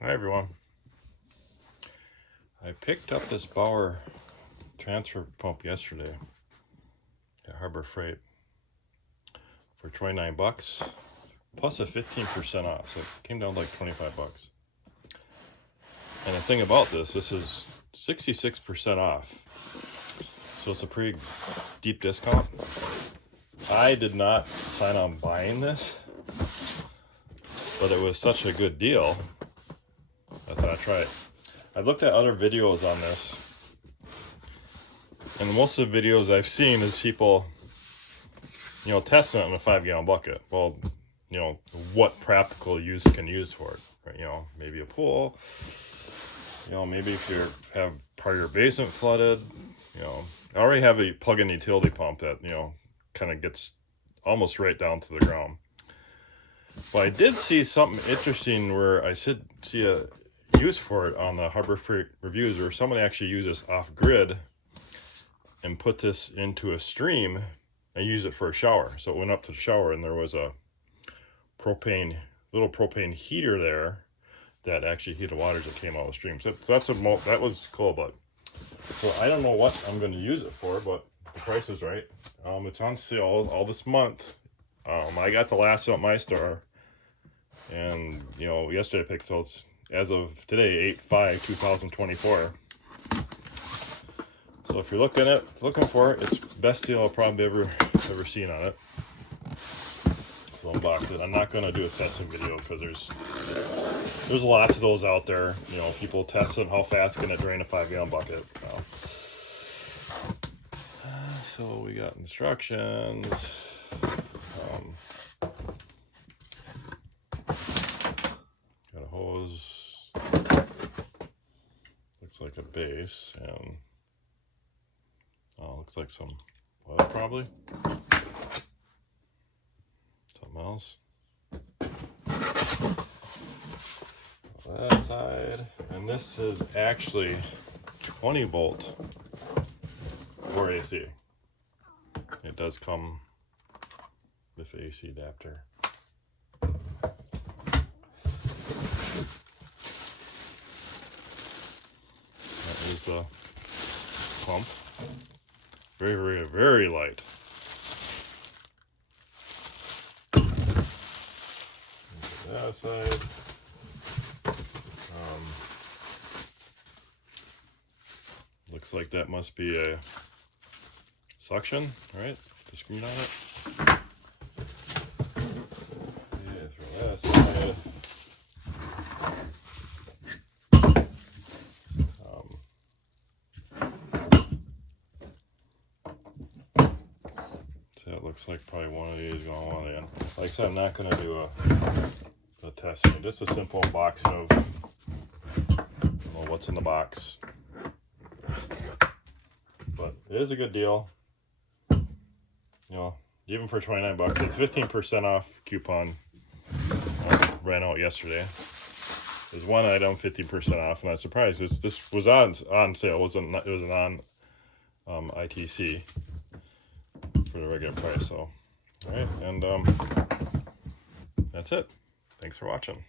Hi everyone. I picked up this Bauer transfer pump yesterday at Harbor Freight for 29 bucks plus a 15% off, so it came down like 25 bucks. And the thing about this is 66% off, so it's a pretty deep discount. I did not plan on buying this, but it was such a good deal I thought I'd try it. I looked at other videos on this, and most of the videos I've seen is people, testing it in a 5-gallon bucket. Well, what practical use can use for it, right? Maybe a pool, maybe if you have part of your basement flooded, I already have a plug-in utility pump that, kind of gets almost right down to the ground. But I did see something interesting where I see a use for it on the Harbor Freight reviews, where someone actually used this off-grid and put this into a stream and used it for a shower. So it went up to the shower, and there was a little propane heater there that actually heated water that came out of the stream. So that was cool. But so I don't know what I'm going to use it for, but the price is right. It's on sale all this month. I got the last one at my store, and yesterday I picked, so it's as of today, 8/5/2024. So if you're looking for it, it's the best deal I'll probably ever seen on it. So unbox it. I'm not going to do a testing video because there's lots of those out there. People testing how fast can it drain a 5-gallon bucket. So we got instructions. Got a hose. Looks like a base, and looks like some oil probably. Something else. That side, and this is actually 20 volt or AC. It does come with the AC adapter. That is the pump. Very, very, very light. That side. Looks like that must be a suction, right? The screen on it. Yeah, throw that aside. So it looks like probably one of these going on in. Like I said, I'm not going to do a testing. Just a simple unboxing of what's in the box. But it is a good deal. Even for 29 bucks, it's 15% off coupon. Ran out yesterday. There's one item 50% off, and I was surprised. This was on sale. It was an ITC for the regular price. So, all right, and that's it. Thanks for watching.